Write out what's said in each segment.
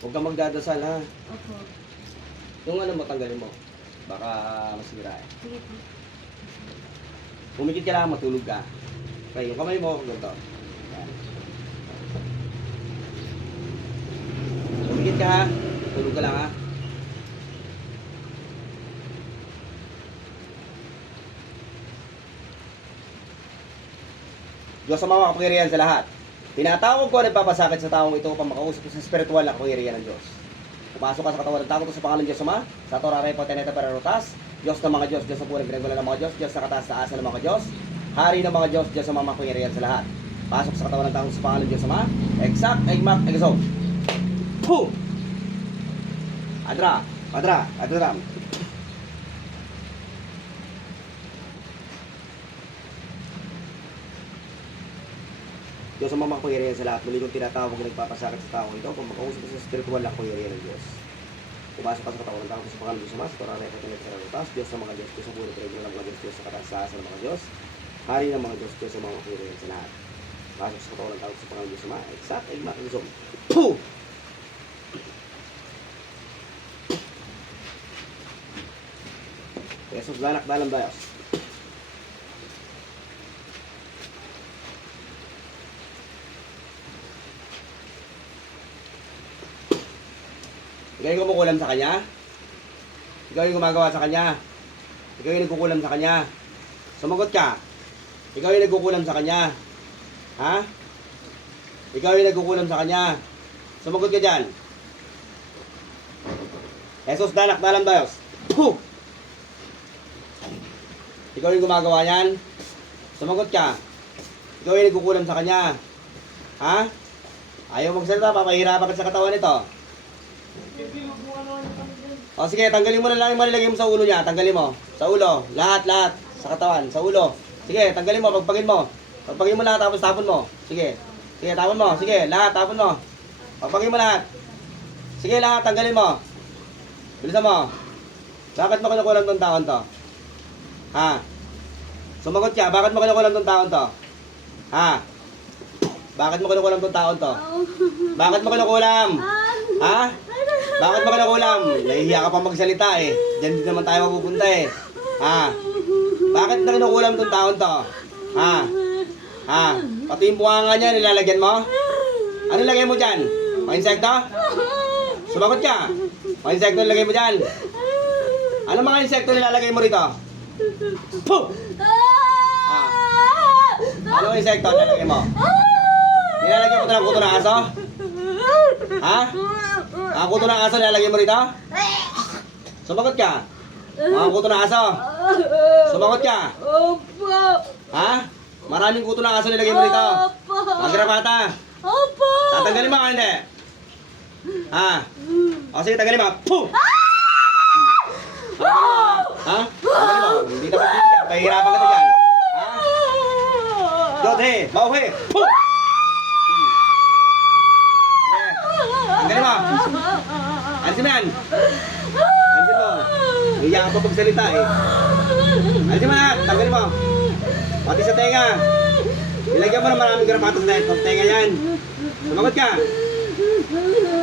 Huwag kang magdadasal, ha? Opo. Yung ano mo, tanggalin mo. Baka masira eh. Sige po. Pumikit ka lang, matulog ka. Okay, yung kamay mo, ganito. Yan. Pumikit ka, ha? Tulog ka lang, ha? Diyos sa mga kapangyarihan sa lahat. Tinatawag ko ang nagpapasakit sa taong ito upang makausap sa spiritual na kapangyarihan ng Diyos. Pumasok ka sa katawan ng tao ko sa pangalan ng Diyos Ama, sa Torah Repo Teneta Pererotas, Diyos ng mga Diyos, Diyos ng punang pinagmula ng mga Diyos, Diyos sa kataas-taasan ng mga Diyos, Hari ng mga Diyos, Diyos sa mga kapangyarihan sa lahat. Pasok sa katawan ng tao ko sa pangalan ng Diyos Ama, Exact, Egmak, Egso. Puh! Adra, Adram. Diyos ang mga kapangyarihan sa lahat. Muli kong tinatawag na nagpapasakit sa tao ito kung makausap sa spiritual na kapangyarihan ng Diyos. Pumasok ka sa katawan ng tao sa pangalan ng Diyos Ama, sa Torah Repo Teneta Pererotas, Diyos ng mga Diyos, Diyos sa punang pinagmula ng mga Diyos, Diyos sa kataas-taasan ng mga Diyos, Hari ng mga Diyos, Diyos sa mga kapangyarihan sa lahat. Pasok sa katawan ng tao sa pangalan ng Diyos Ama, Exact, Egmak, Egso. Puh! Jesus, danak dalam dayos. Ikaw yung kumukulam sa kanya? Ikaw yung gumagawa sa kanya? Ikaw yung nagkukulam sa kanya? Sumagot ka. Ikaw yung nagkukulam sa kanya? Ha? Ikaw yung nagkukulam sa kanya? Sumagot ka dyan. Jesus, danak dalam dayos. Puh! Ikaw yung gumagawa yan? Sumagot ka. Ikaw yung nagkukulam sa kanya. Ha? Ayaw magsalita, papahirapan ka sa katawan nito. O sige, tanggalin mo na lang yung malilagay mo sa ulo niya. Tanggalin mo. Sa ulo. Lahat. Sa katawan. Sa ulo. Sige, tanggalin mo. Pagpagin mo. Pagpagin mo lahat, tapos tapon mo. Sige. Sige, tapon mo. Sige, lahat, tapon mo. Pagpagin mo lahat. Sige, lahat, tanggalin mo. Bilisan mo. Bakit mo kinukulam tong taon to? Ha? Sumagot ka, bakit mo kinukulam tong taon to? Ha? Bakit mo kinukulam tong taon to? Bakit mo kinukulam? Ha? Bakit mo kinukulam? Nahihiya ka pa magsalita eh. Diyan din naman tayo mapupunta eh. Ha? Bakit na kinukulam tong taon to? Ha? Ha? Pati yung bunganga niya, nilalagyan mo? Ano lagay mo dyan? Mga insekto? Sumagot ka. Mga insekto nilagay mo dyan? Ano mga insekto nilalagay mo rito? Puh! Anong insekto nilalagay mo? Nilalagay mo ito ng kuto ng aso? Ha? Ang kuto ng aso nilalagay mo rito? Sumagot ka. Mga kuto ng aso. Sumagot ka. Opo. Ha? Maraming kuto ng aso nilalagay mo rito. Opo. Magrapata. Opo. Tatanggalin mo ka hindi? Ha? O sige, tanggalin mo. Puh! Ha? Tanggalin mo. Hindi na pagkita. Pahihirapan ka na dyan. Ha? Dode, bauhe. Puh! Tanggalin mo. Alisin mo yan. Alisin mo. Hiya ka pa pagsalita eh. Alisin mo yan. Tanggalin mo. Pati sa tenga. Nilagyan mo na maraming garapatos na ito. Tenga yan. Sumagot ka.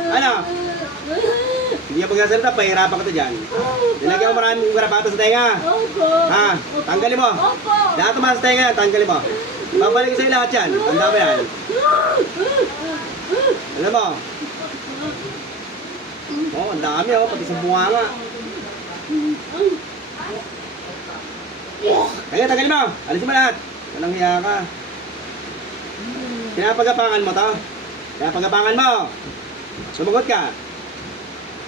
Ano? Hindi ka pagsasalita, pahirapan ka ito dyan. Nilagyan mo maraming garapatos sa tenga. Ha? Tanggalin mo. Lahat naman sa tenga yan, tanggalin mo. Babalik ko sa'yo lahat yan. Tanda mo yan. Alam mo? Oh, ang dami oh, pati sa bunganga. Tanggalin mo. Alisin mo lahat. Walang hiya ka. Pinapagapangan mo to? Pinapagapangan mo. Sumagot ka.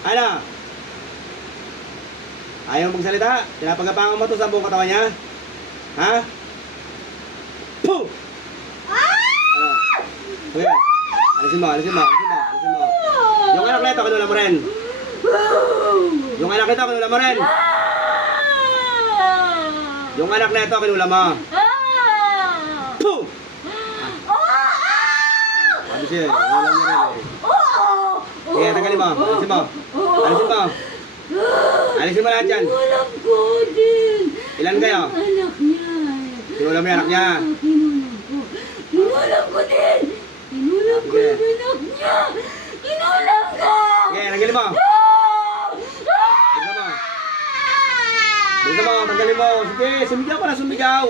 Ano? Ayaw magsalita? Pinapagapangan mo to sa buong katawan niya? Ha? Puh! Ano? Okay. Alisin mo. Yung anak nito, kinula mo rin. Yung anak nito, kinula mo rin. Yung anak nito, kinula mo. Puh! Ano siya? Kinula mo rin eh. Sige, tanggalin mo. Alisin mo lahat yan. Kinulam ko din. Ilan kayo? Anak niya. Kinulam mo yung anak niya. Kinulam ko din. Kinulam ko yung anak niya. Kinulam ko. sumigaw ka na, sumigaw.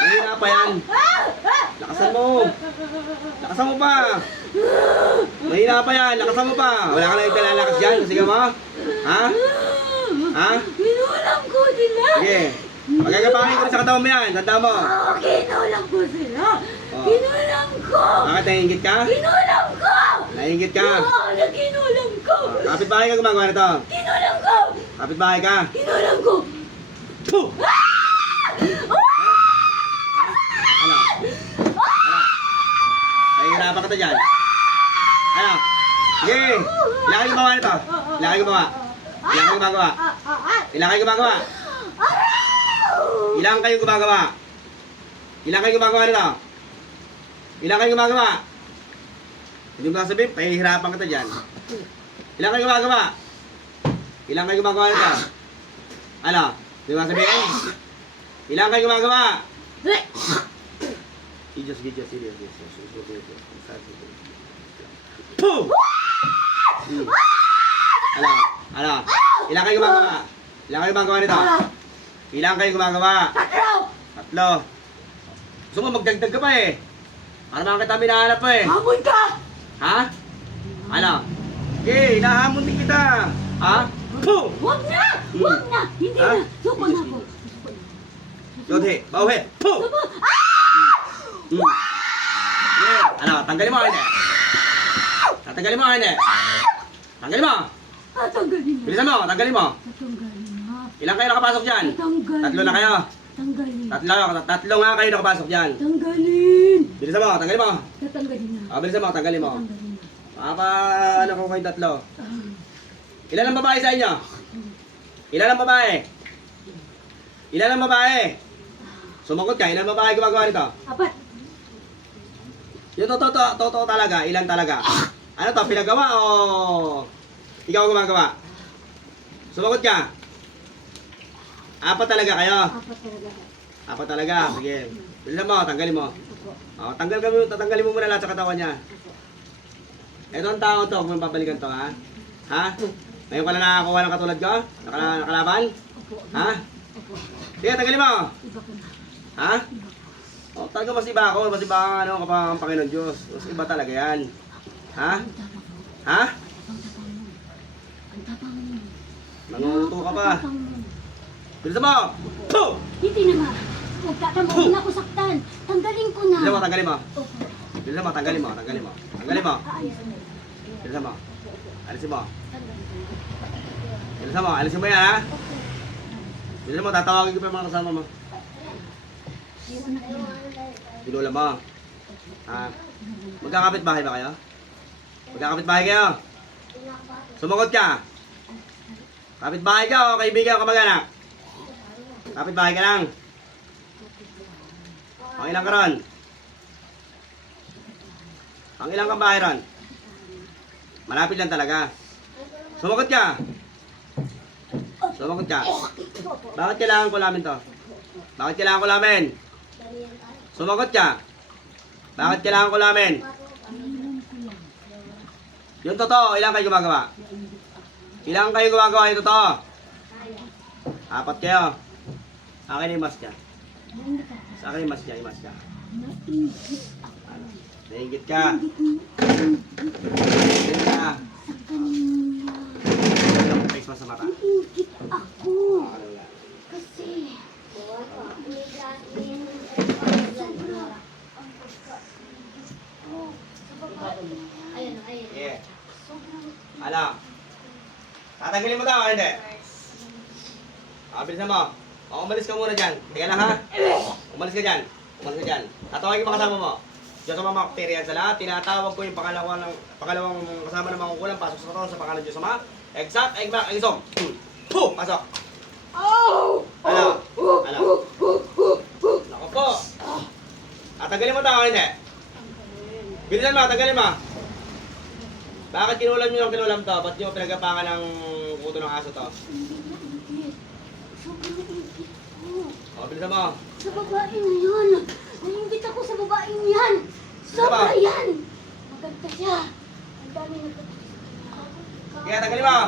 Mahina pa yan. Lakasan mo. Lakasan mo pa. Mahina pa yan, lakasan mo pa. Wala ka na yung kalalakas dyan, sige mo. Ha? Ha? Kinulang ko sila. Sige. Magagapakin ko rin sa katawan mo yan, tanda mo. Kinulang ko sila. Oh. Kinulang ko. Bakit nahingit ka? Kinulang ko. Nahingit ka? Oo, kinulang ko. Kapit-bahay ka gumagawa nito. Kinulang ko. Kapit-bahay ka. Kinulang ko. Puh! Ano? Ano? Nahihirapan ka to dyan. Ano? Sige! Ilan kayo gumawa nito? Ilan kayo gumawa? Ilan kayo gumagawa? Ilan kayo gumagawa? Ilan kayo gumagawa? Ilan kayo gumagawa nito? Ilan kayo gumagawa? Hindi mo sasabihin, pahihirapan ka to dyan. Ilan kayo gumagawa? Ilan kayo gumagawa nito? Ano? Hindi mo sasabihin? Ilan kayo gumagawa? Serious. Puh! Ano? Ilan kayo gumagawa? Ilan kayo gumagawa nito? Ilan kayo gumagawa? Tatlo. Gusto mo magdagdag ka pa eh. Para naman kita minahanap pa eh. Hamon ka. Ha? Ano? Okay, hinahamon din kita. Ha? Puh! Huwag na. Huwag na. Hindi Ha? na. Suko na ako. Yodhe, bauhe. Puh! Suko. Yeah. Ano? Tanggalin mo hindi. Tatanggalin mo hindi. Tanggalin mo. Tatanggalin na. Bilisan mo, tanggalin mo. Tatanggalin na. Ilan kayo nakapasok dyan? Tatanggalin. Tatlo na kayo. Tatanggalin. Tatlo nga kayo nakapasok dyan. Tatanggalin. Bilisan mo, tanggalin mo. Tatanggalin na. Bilisan mo, tanggalin mo. Tatanggalin na. Ano ko kayo tatlo? Ilan ang babae sa inyo? Ilan ang babae? Ilan ang babae? Sumagot ka, ilan ang babae gumagawa nito? 4. Yung totoo talaga, ilan talaga? Ano to, pinagawa o ikaw ang gumagawa? Sumagot ka. 4 talaga kayo? 4 talaga. 4 talaga, sige. Bilisan mo, tanggalin mo. O, tatanggalin mo muna lahat sa katawan niya. Ito ang tao to, kung babalikan to, ha? Ha? Ngayon ka na nakakuha ng katulad ko? Nakalaban? Ha? Sige, tanggalin mo. Iba ko na. Ha? O, talaga mas iba ako. Mas iba ang ano kapag ang Panginoon Diyos. Mas iba talaga yan. Ha? Ha? Ang tapang mo. Nanguto ka pa. Ang tapang mo. Bilisan mo! Puh! Hindi na nga. Nagtatama ko na ako saktan. Tanggalin ko na. Bilisan mo, tanggalin mo. Opo. Bilisan mo, tanggalin mo. Tanggalin mo. Tanggalin mo. Aayos na. Bilisan mo. Alisin mo. Tanggalin ko na. Bilisan mo. Alisin mo yan, ha? Bilisan mo, tatawagin ko pa yung mga kasama mo. Yung anak niya. Tinula mo. Ha? Magkakapit bahay ba kayo? Magkakapit bahay kayo? Sumagot ka. Kapit bahay ka o kaibigan o kamag-anak? Kapit bahay ka lang. Ang ilang ka ron? Ang ilang kang bahay ron? Malapit lang talaga. Sumagot ka. Sumagot ka. Bakit kailangan ko namin to? Bakit kailangan ko namin? Sumagot ka. Bakit kailangan ko namin? Yung totoo, ilang kayo gumagawa? Ilang kayo gumagawa yung totoo? 4 kayo. Akin yung mask niya. Sa akin yung mask niya, imas ka. Nainggit ka. Nainggit ka. Ilang face mo sa mata. Nainggit ako. Kasi Yeah. Ano? Tatanggalin mo daw, hindi? Bilisan mo. Umalis ka muna dyan. Teka lang, ha? Umalis ka dyan. Umalis ka dyan. Tatawagin mo kasama mo. Diyos ang mga bakterya sa lahat. Tinatawag ko yung pangalawang kasama ng mga kulang. Pasok sa katawan sa pangalan Diyos Ama. Exact, egmak, egzom. Puh! Pasok. Ano? Ano? Naku po. Tanggalin mo daw, hindi? Bilisan mo, tanggalin mo. Bakit kinulam nyo ng kinulam to? Ba't nyo pinagapangan ng kuto ng aso to? sobrang nainggit ko. O, bilisan mo. Sa babae na yun. Nainggit ako sa babaeng yan. Sobra Diba? yan. Maganda siya. Ang dami nagpapakita. Kaya tanggalin mo.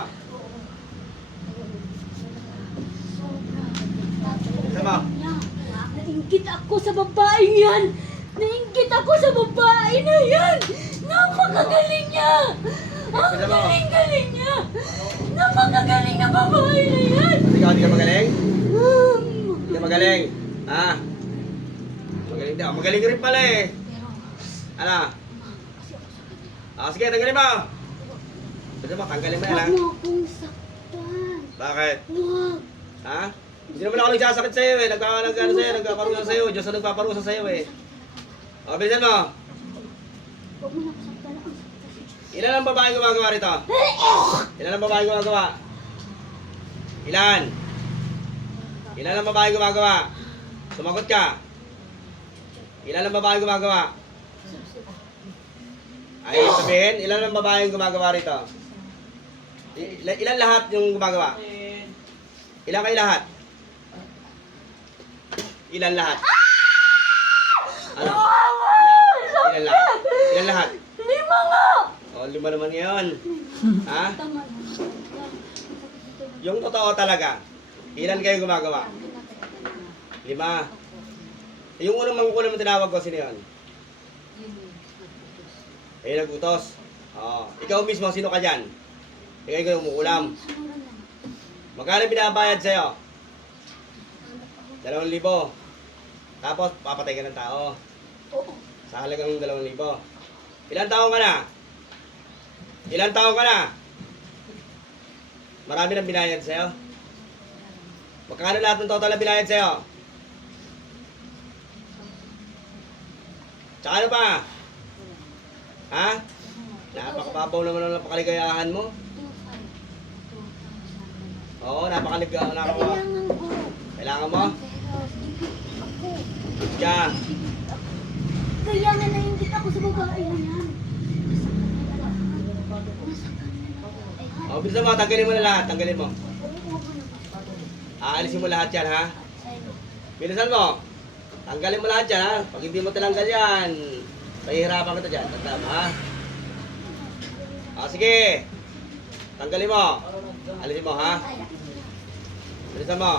Sobra. Nainggit ako sa babaeng yan. Nainggit ako sa babae na yan. Napakagaling niya. Ang galing-galing niya. Napakagaling na babae na yan. Ikaw, di ka magaling? Di ka magaling? Ha? Magaling daw. Magaling rin pala eh. Pero, Ano? kasi ako sakit. Sige, tanggalin mo. Pwede mo, tanggalin mo yan ha? Huwag mo akong saktan. Bakit? Huwag. Ha? Hindi naman ako nagsasakit sa'yo eh. Nagkano sa'yo, nagpaparusa sa'yo. Diyos ang nagpaparusa sa'yo eh. O, bilisan mo. Huwag mo na ako saktan. Ang sakit. Ilan ang babaeng gumagawa rito? Ilan ang babaeng gumagawa? Ilan? Ilan ang babaeng gumagawa? Sumagot ka. Ilan ang babaeng gumagawa? Ay, sabihin, ilan ang babaeng gumagawa rito? Ilan lahat yung gumagawa? Ilan kayo lahat? Ilan lahat? Ano? Ilan lahat? Ilan lahat? 5 nga! O, 5 naman ngayon. Ha? Tama. Yung totoo talaga, ilan kayo gumagawa? 5. Yung unang mangkukulam na tinawag ko, sino yun? Ayun, nag-utos. Oh. Ikaw mismo, sino ka dyan? Ikaw yung umukulam. Magkano binabayad sa'yo? 2,000. Tapos, papatay ka ng tao. Oo. Sa halagang 2,000. Ilan taon ka na? Ilan taon ka na? Marami nang binayad sa'yo? Magkano lahat ng total na binayad sa'yo? Tsaka ano pa? Ha? Napakababaw naman ang napakaligayahan mo. Oo, Kailangan ko. Kailangan mo? Pero, ako. Kaya, Kaya nga nainggit ako sa babae na yan. Nasaktan na lang. bilisan mo, tanggalin mo na lahat, tanggalin mo. Huwag mo na ba? Aalisin mo lahat yan, ha? Sa'yo. Bilisan mo. Tanggalin mo lahat yan, ha? Pag hindi mo tinanggal yan, pahihirapan kita dyan. Tanda mo, ha? Sige. Tanggalin mo. Alisin mo, ha? Bilisan mo.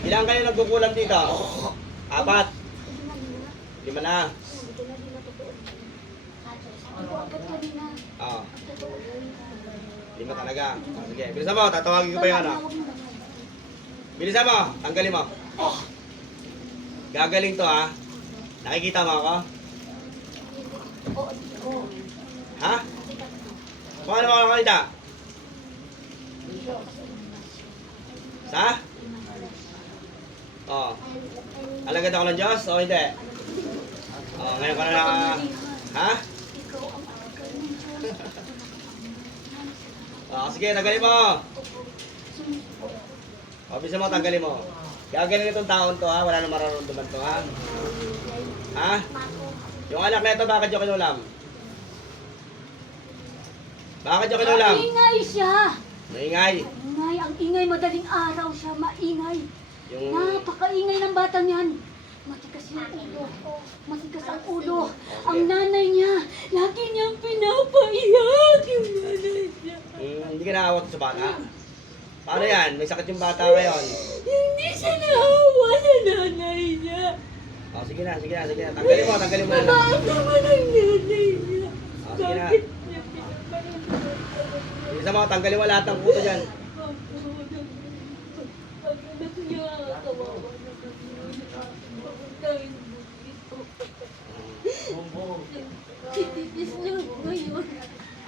Ilan kayo nagkukulam dito? 4. 5 na. Oo. 5 talaga. Sige, bilisan mo. Tatawagin ko pa yung ano. Bilisan mo. Tanggalin mo. Gagaling to, ha? Nakikita mo ako? Ha? Paano mo nakakita? Sa? Oo. Alagad ako ng Diyos o hindi? Oo, ngayon ka na Ha? Sige, tanggalin mo. Bisa mo, tanggalin mo. Gagaling itong taon to, ha? Wala nang mararamdaman to, ha? Ha? Yung anak na ito, bakit yung kinulam? Bakit yung kinulam? Maingay siya. Maingay. Maingay. Ang ingay, madaling araw siya. Maingay. Yung... Napakaingay ng batang yan. Matigas yung ulo. Matigas ang ulo. Ang nanay niya, lagi niyang pinapaiyak yung nanay niya. Hindi ka naawat sa bata? Paano yan? May sakit yung bata ngayon. Hindi siya naawa sa nanay niya. Sige na. Tanggalin mo na. Mabait naman ang nanay niya. Sige na. Bakit niya pinapaiyak? Bisa mo, tanggalin mo lahat ng puto dyan.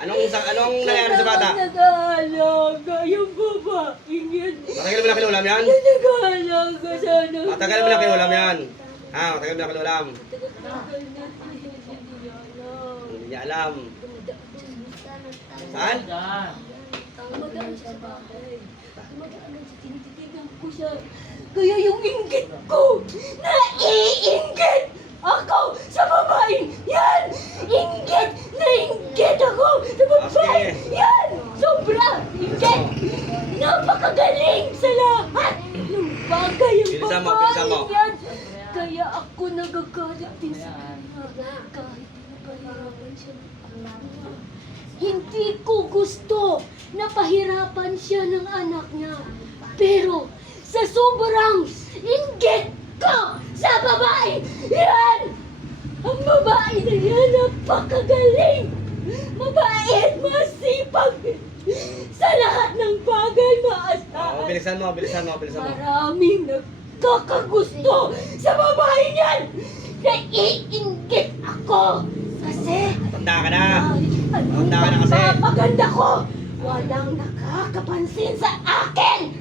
Anong nangyari sa bata? Nag-aalaga yung babaeng yan. Matagal mo na kinulam yan? Nag-aalaga sana. Matagal mo na kinulam yan? Ha? Matagal mo na kinulam? Hindi niya alam. Saan? Dumadaan siya sa bahay. Dumadaan siya, tinititigan ko siya. Kaya yung inggit ko, naiinggit ako sa babaeng yan! Inggit! Nainggit ako sa babaeng yan! Sobra! Inggit! Napakagaling sa lahat ng bagay ang Bilisan mo. babaeng yan! Kaya ako nagagalit din sa kanya kahit pinapahirapan siya ng anak niya. Hindi ko gusto na pahirapan siya ng anak niya. Pero sa sobrang inggit ko sa babae yan! Ang babae na yan, napakagaling! Mabait, masipag! Sa lahat ng bagay, maasahan! Bilisan mo, bilisan mo, bilisan mo. Maraming nagkakagusto sa babae niyan! Naiinggit ako! Kasi... Tanda ka na. Anong Tanda ka na kasi. pagpapaganda ko? Walang nakakapansin sa akin!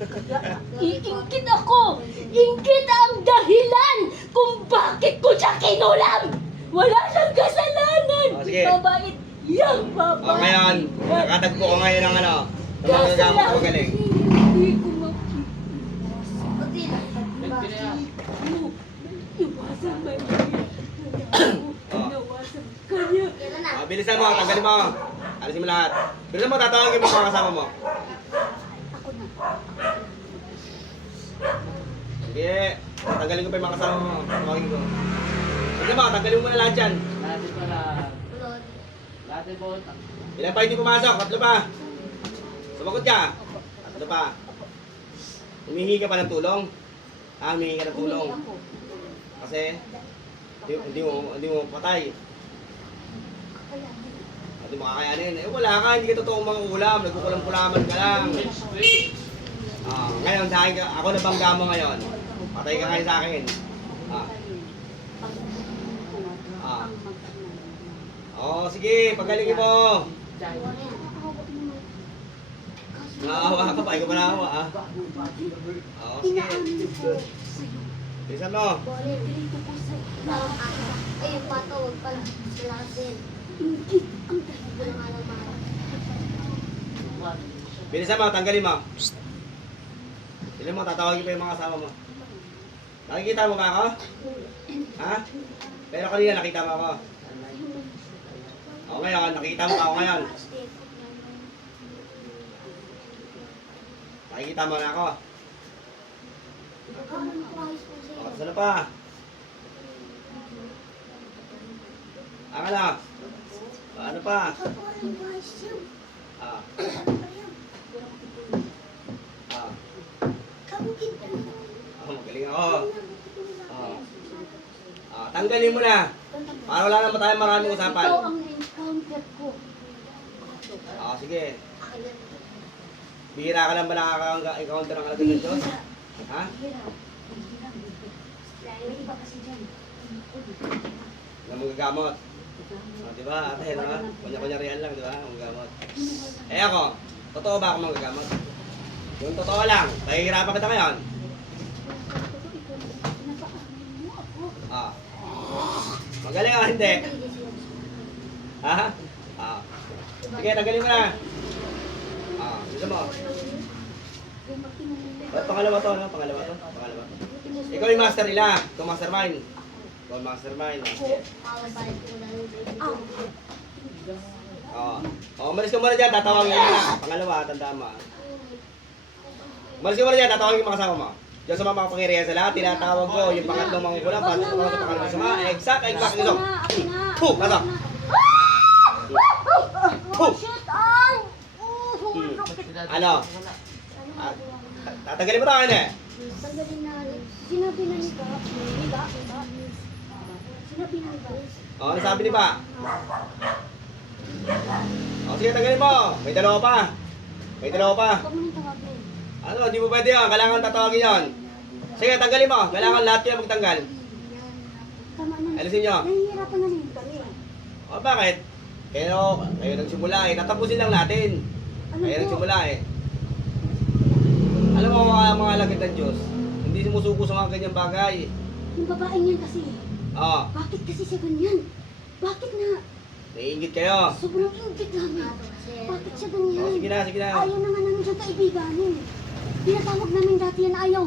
Kaya iinggit ako! Inggit ang dahilan kung bakit ko siya kinulam! Wala siyang kasalanan! Oh, sige. Mabait yang babae! Ngayon, nakatagpo ko ngayon ng ano. Ng mga Kaso gagamot lang, ko magaling. hindi ko makikita. Iwasan man niya. Nawasan kanya. Bilisan mo, tanggalin mo. Alisin mo lahat. Bilisan mo, tatawagin mo mga kasama mo. Ako na. Sige, tanggalin ko pa yung mga kasama mo. Tawagin ko. Sige mo, tanggalin mo na lahat yan. Lahat pala. Lahat po. Ilan pa hindi pumasok? Tatlo pa. Sumagot ka. Tatlo pa. Humingi ka pa ng tulong. Humingi ka ng tulong. Humingi ako. Kasi, hindi mo patay. Hindi mo kakayanin. Wala ka, hindi ka totoong mga ulam. Nagkukulam-kulaman ka lang. Ngayon, sa akin, ako nabangga mo ngayon. Patay ka ngayon sa akin. Sige, pagalingin mo. Naawa ka pa, ikaw pa naawa sige. Bilisan mo. Dito ko sa Ayun, patawag pala sila kasi. inggit ang dahilan. Wala nga naman. Bilisan mo, tanggalin mo. Bilisan mo, tatawagin pa yung mga kasama mo. Nakikita mo ba ako? Ha? Pero kanina nakita mo ako. Ngayon, nakikita mo ako ngayon. Nakikita mo na ako. Saan pa? Ano? Ano pa? Ah. Magaling ako. Tanggalin mo na. Para wala naman tayo maraming usapan. Ito ang encounter ko. Sige. Bihira ka lang ba nakaka-encounter ng alagad ng Diyos? Ha? May iba kasi dyan. Na magagamot. Diba? Ate, no? Kunya-kunyarihan lang, diba? Magagamot. Ako, totoo ba ako magagamot? Yung totoo lang, pahihirapan kita ngayon. Magaling o hindi? Ha? Sige, tanggalin mo na. Gusto mo? Pangalawa to, no? Pangalawa to. Ikaw yung master nila. Ikaw mastermind. Ikaw ang mastermind. Umalis ka muna dyan. Tatawagin ka na. Pangalawa, tandaan mo. Umalis ka muna dyan. Tatawagin yung mga kasama mo. Diyan sa mga makapangyarihan sa lahat, tinatawag ko yung pangatlong mangkukulam para sa pangalawang sama. Exact. Gusto. Pasok. Shoot on! Ano? Tatanggalin mo na kayo Tanggalin na rin. Sinabi na ni Ba. Sinabi na ni Ba. Ano sabi ni Ba? Sige, tanggalin mo. May dalawa pa. Huwag mo nang tawagin. Ano, di mo pwede yan. Kailangan tatawagin yan. Sige, tanggalin mo. Kailangan lahat kayo magtanggal. Tama na. Alisin nyo. Nahihirapan na rin kami. Bakit? Kayo nagsimula tatapusin lang natin. Ano Kayo po? nagsimula Alam mo mga alagad ng Diyos, hindi sumusuko sa mga ganyang bagay. Yung babaeng yan kasi. Oo, Bakit kasi siya ganyan? Bakit na? naiingit kayo. Sobrang inggit namin. Bakit siya ganyan? Sige na. Ayaw naman namin siyang kaibiganin. Pinatawag namin dati yan ayaw.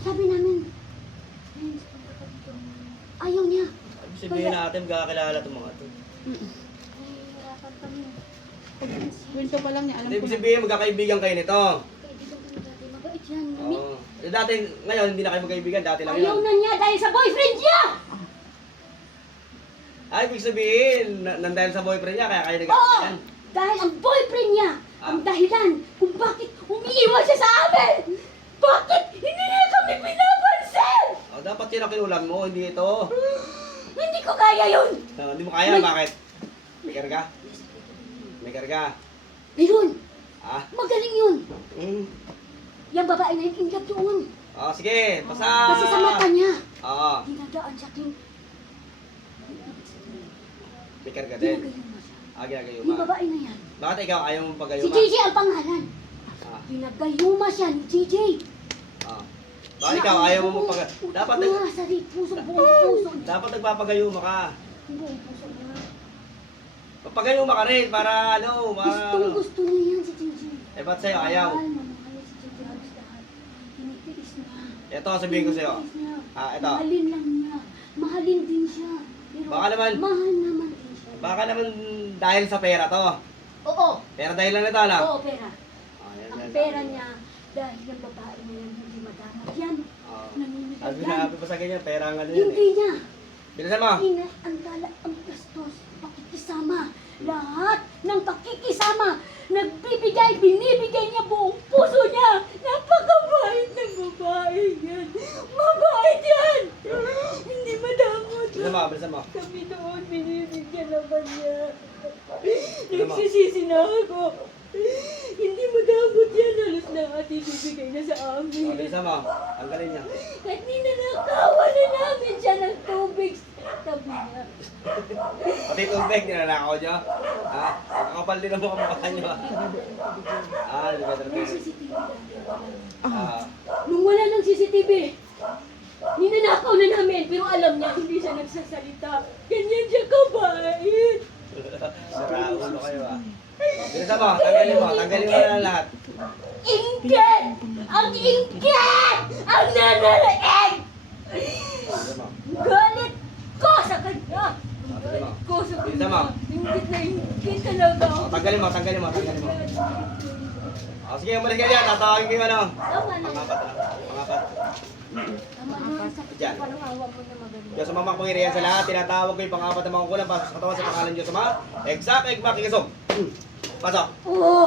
Sabi namin, ayaw niya. Sabihin natin, magkakakilala itong mga ito. Nahihirapan kami. Kwento pa lang niya, alam ko Ibig na. sabihin, magkakaibigan kayo nito. Kaibigan kami dati. Mabait yan. Oo. Dati, ngayon hindi na kayo magkaibigan, dati lang Ayaw yun. na niya dahil sa boyfriend niya! Ibig sabihin, nandahil sa boyfriend niya, kaya kayo Oo! nagkakaibigan. Dahil ang boyfriend niya, ang dahilan kung bakit umiiwan siya sa amin! Bakit hindi niya kami pinapansin? dapat yun ang kinulam mo, hindi ito. Hindi ko kaya yun! Hindi mo kaya, bakit? May karga? May karga. Meron! Ah? Magaling yun! Hmm. Yung babae na yun, ingat doon. Sige, basta... Kasi sa mata niya, Oo. dinadaan sa akin. May karga din. Ginagayuma siya. Ginagayuma. Yung babae na yan. Bakit ikaw ayaw mong Si pagayuma? JJ ang pangalan. Ah. Ginagayuma siya ni JJ. Ah. Bakit ikaw ayaw mo magpagayuma? Dapat, Sa puso, buong puso. dapat nagpapagayuma ka. Buong puso niya. Papagayuma ka rin para ano, Gustong gusto niya yan si JJ. ba't sa'yo ayaw? Mahal na mahal si JJ halos lahat. Tinitiis niya. Ito, sabihin ko sa'yo. Tinitiis niya. Ito. Mahalin lang niya. Mahalin din siya. Pero Baka naman- mahal naman din siya. Baka naman dahil sa pera to. Oo. Pera dahil lang ito, ano? Oo, pera. Yan, Ang yan. pera niya, dahil yung babae na yan, hindi madamot yan. Oo. Namimigay Sabi yan. ba sa ganyan, pera ang ano yun Hindi eh. niya. Bilisan mo. Ina, ang dala, ang gastos, pakikisama. Lahat ng pakikisama. Nagbibigay, binibigay niya buong puso niya. Napakabait ng babae yan. Mabait yan. Hindi madamot. Bilisan mo. Kami doon, binibigyan naman niya. Bilisan mo. Nagsisisi na ako. Hindi madamot yan. Halos lahat ibibigay na sa amin. Bilisan mo. Tanggalin niya. Kahit ninanakawan na namin siya ng tubig sa tabi niya. Pati tubig, nilalakaw niyo. Ha? Kakapal din ang mukha niyo. Di ba May talaga? CCTV dati. Ah, Nung wala ng CCTV, ninanakaw na namin. Pero alam niya, hindi siya nagsasalita. Ganyan siya kabait. sira ulo kayo ah. Bilisan mo, tanggalin mo. Tanggalin mo na lahat. Inggit! Ang inggit! Ang nanalaig! Bilisan mo. Galit ko sa kanya! Galit ko sa Bilisan mo. kanya! Inggit na inggit talaga ako. Tanggalin mo. Sige, umalis ka dyan. Tatawagin ko yung ano. Tama na. Pangapat na. Pangapat. Tama na. Sakit Dyan. pa ng awa mo na magaling. Diyos ang mamapangyarihan sa lahat, tinatawag ko yung pangapat na mga kulang pasok sa katawan sa pangalan Diyos Ama. Exact, egmak, ikisog. Pasok. Oo!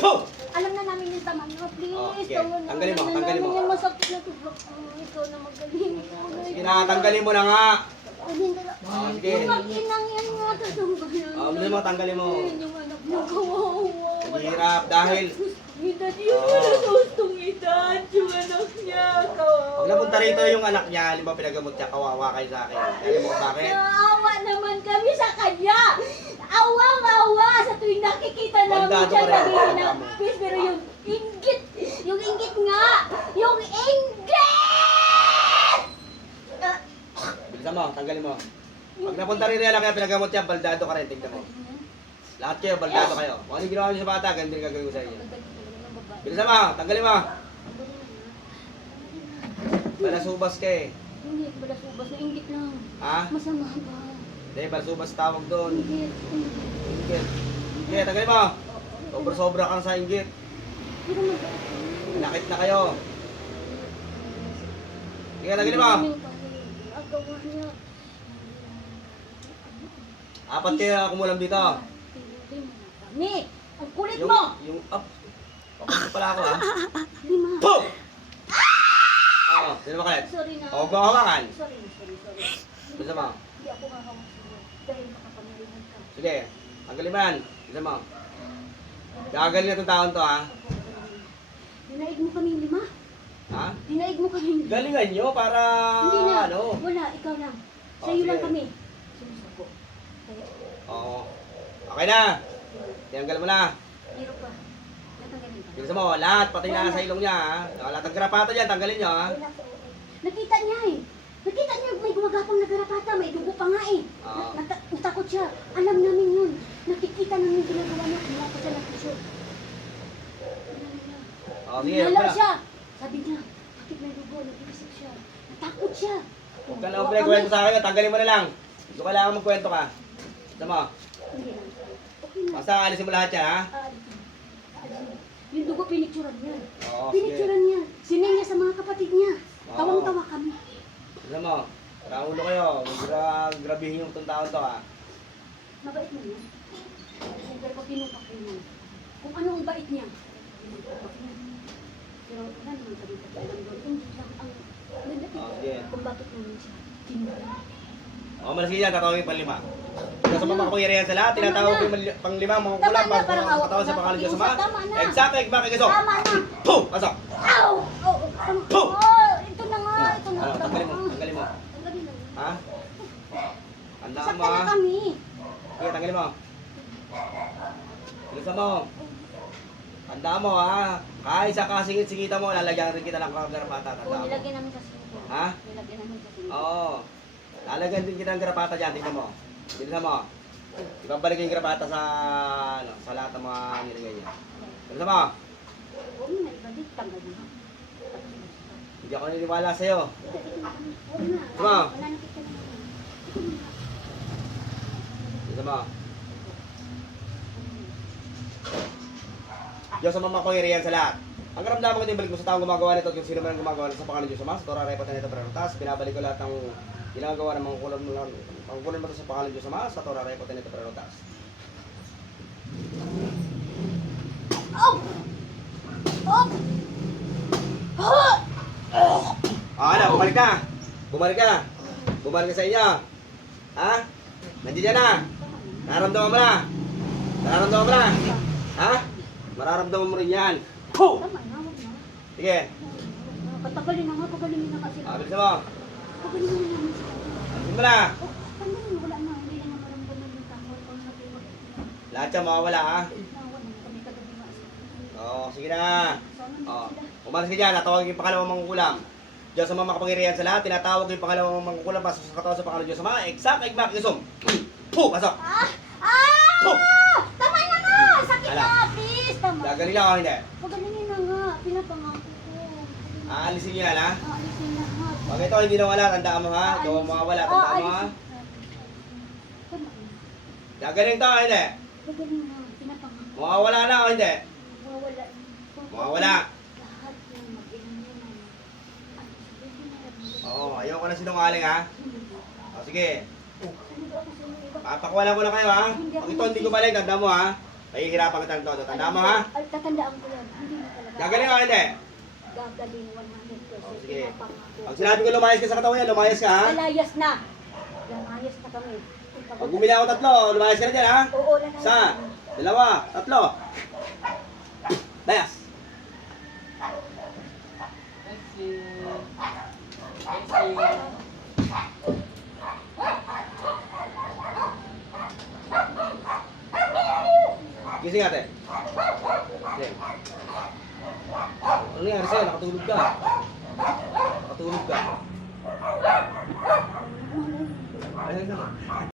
Ho! Alam na namin yung tama nyo. Please, sige. tama na. Tanggalin mo, Alam na tanggalin mo. namin yung masakit na tubok. Ikaw na magaling. Sige na, tanggalin mo na nga. Sige. Yung mag-inang yan nga. Tanggalin mo, tanggalin mo. Yung anak niya kawawa. Naghihirap dahil Edad yung gustong edad. Yung anak niya kawawa. pag napunta rito yung anak niya, halimbawa pinagamot niya, kawawa kayo sa akin. Alam mo bakit? Naawa naman kami sa kanya. Awang-awa sa tuwing nakikita namin Bandado siya ka rin. naghihinapis. Pero yung inggit nga. Yung inggit! Bilisan mo, tanggalin mo. Pag napunta rin yung anak niya, pinagamot niya, baldado ka rin, tingnan mo. Lahat kayo, baldado kayo. Kung ano yung ginawa niyo sa bata, ganun din gagawin ko sa inyo. Bilisan mo, tanggalin mo. Balasubas ka eh. Hindi, balasubas na inggit lang. Ha? Masama ba? Hindi, balasubas tawag doon. Inggit. Inggit. Sige, tanggalin mo. Sobra-sobra kang sa inggit. Pero Nakit na kayo. Sige, tanggalin mo. Agawa niya. Apat kayo na kumulam dito. Kami! Ang kulit mo! Yung up. Papunta pala ako ha. Lima. Boom! Oo, sino ba kalit? Sorry na. O, ba hawakan? Sorry. Bilisan mo. Hindi ako hahawak sa'yo. Dahil makapamilihan ka. Sige, tanggalin mo yan. Bilisan mo. Gagaling na itong taon to ha. Dinaig mo kaming lima? Ha? Dinaig mo kaming lima? Galingan nyo para Hindi na. ano. Wala, ikaw lang. Oh, Sa'yo lang sige. kami. Sumusuko. Kaya, Oo. Okay na. Tanggal mo na. hiro pa. Natanggalin ka. Bilisan mo, lahat, pati na sa ilong niya ha. Lahat ng garapata dyan, tanggalin nyo ha. Wala sa oo. Nakita niya eh. Nakita niya may gumagapang na garapata. May dugo pa nga eh. Oo. Natakot siya. Alam namin yun. Nakikita namin ginagawa niya. Wala pa siya nag-t-shirt. O, sige, Hinala huwag ka na. siya. Sabi niya, bakit may dugo? Nag-iisip siya. Natakot siya. Huwag ka na magkwento sa akin, tanggalin mo na lang. Gusto kailangan magkwento ka. Gusto mo? Hindi na. Okay na. Basta alisin mo lahat yan ha. Yung dugo pinicturan niya. Oo, sige. Pinicturan niya. Sinay niya sa mga kapatid niya. Oo. Tawang-tawa kami. Alam mo, raulo kayo. Grabihin yung itong taon to ha. Mabait mo yan. Pero pag pinupak mo, kung ano ang bait niya, pinupak niya. Pero wala naman kami pagkalang doon. Hindi lang ang Oh, sige. Kung bakit namin siya kinuha. O, malasig yan, tatawagin pang lima. Sa mga makapangyarihan sa lahat, tinatawag ko yung pang lima, mga kulang, Tama na, para parang sa awak katawan sa na pangalan Diyos Ama. pag-iusap. Tama na. Exacto, ekbak, ikaso. Tama na! Puh! Pasok! Ow! Oh, Puh! ito na nga, ito na. Ano, tanggalin mo, tanggalin mo. Tanggalin mo. Ha? Tandaan Saktan mo, na ha? kami. Sige, tanggalin mo. Bilisan mo. Tandaan mo, ha? Kahit sa kasingit-singita mo, lalagyan rin kita ng garapata. Oo, Tandaan mo. nilagyan namin sa singko. Ha? Nilagyan namin sa singko. Oo. Lalagyan din kita ng garapata dyan, tingnan mo. Bilisan mo. Ibabalik yung garapata sa, ano, sa lahat ng mga nilagay niya. Bilisan mo. Huwag mo na ibalik, tanggal mo. Hindi ako naniniwala sa'yo. Huwag na. Tama. Mananakit ka naman. Bilisan mo. Diyos ang mamapangyarihan sa lahat. Ang karamdaman ko din balik mo sa taong gumagawa nito at kung sino man ang gumagawa nito sa pangalan ng Diyos Ama, sa Torah, Repot, nito Perotas, binabalik ko lahat ng ginagawa ng mga kulan mo ito sa pangalan ng Diyos Ama, sa Torah, Repot, nito Perotas. Oh! Oh! Oh! Ano, bumalik ka! Bumalik ka! Bumalik ka sa inyo! Ha? Nandiyan na! Nararamdaman mo na! Nararamdaman mo na! Ha? Mararamdaman mo rin yan! Ho! Tama na, huwag na. Sige! Patagalin na nga, pagalingin na kasi. Bilisan mo! Pagalingin na namin siya. Bilisan mo na! Oh, tanggalin mo, wala na. Hindi na naman maramdaman yung tamo. Kung natulog. Lahat yan mawawala ha! Nawa na kami kagabi nga. Oo, sige na! Sana Oo. sila. Umalis ka dyan, natawag yung pangalawang mangkukulam. Diyos sa mga makapangyarihan sa lahat, tinatawag yung pangalawang mangkukulam pasok sa katawan sa pangalan ng Diyos Ama. Exact, ekbak, isum! Puh! Pasok! Ah! Ah! Puh! Tama na nga! Sakit Ala. na, please! Tama. Gagaling ako, hindi. Pagalingin na nga. Pinapangako ko. Aalisin niyo yan ha? Aalisin na nga. Pag ito hindi nawala, tandaan mo ha? Ikaw ang mawawala, tandaan mo ha? Tama. Gagaling to, hindi. Pagaling na. Pinapangako. Mawawala na o hindi? Mawawala. Mawawala. Lahat ng mag-inom naman. At sabihin na lang. Oo, ayoko na sinungaling ha? O sige, Ano ba ako sa inyo iba? papakuwalan ko na kayo ha? Pag ito hindi ko balik, tandaan mo ha? Nahihirapan kita ng todo, tandaan mo ha? Ay, tatandaan ko yan. Hindi na talaga. Gagaling o hindi? Gagaling 100%. O sige. Pinapangako. Pag sinabi ko lumayas ka sa katawan yan, lumayas ka ha? Lalayas na. Lalayas na kami. Pag bumili ako tatlo, lumayas ka na dyan ha? Oo, lalayas. Isa, dalawa, tatlo. Layas. Gising ate. Gising. Ano nangyari sa'yo? Nakatulog ka. Nakatulog ka. Ay,